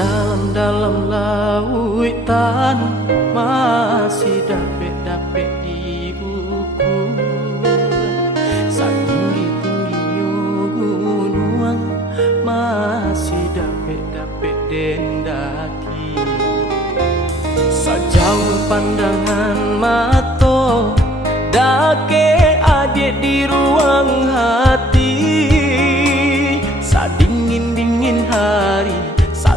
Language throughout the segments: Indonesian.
Dalam lautan masih dapet-dapet diukur. Setinggi-tingginya gunung masih dapet-dapet dendaki. Sejauh pandangan mata dake adik di ruang hati. Sadingin-dingin hari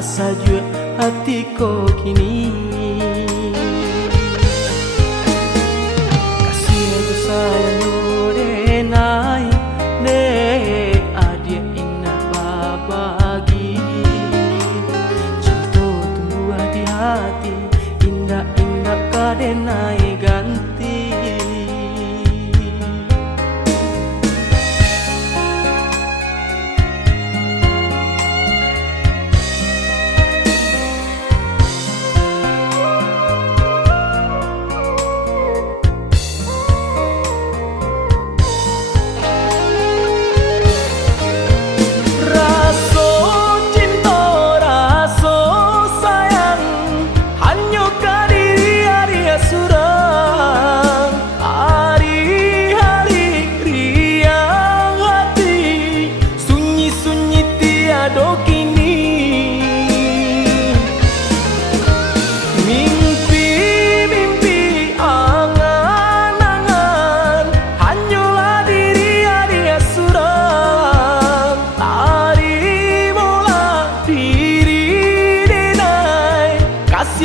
saja hatiku kini. Kasih aku sayang denai ne adik indah babagi. Cinta tumbuh di hati indah-indah kadenai ganti.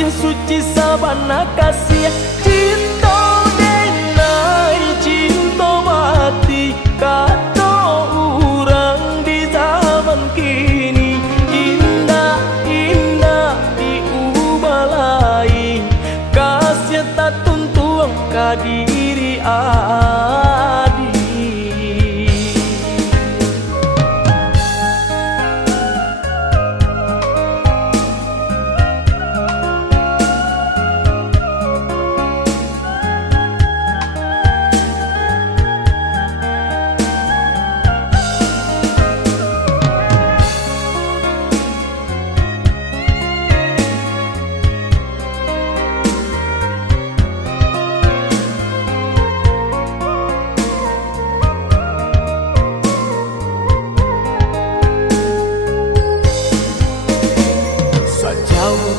Suci sabana kasih cinta denai cinta mati kata orang di zaman kini. Indah-indah diubah lain kasih tak tuntung ke diri adik.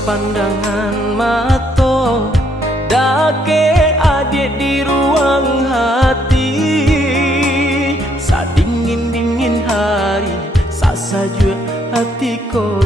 Pandangan mata dake adik di ruang hati. Sadingin-dingin hari saja hatiku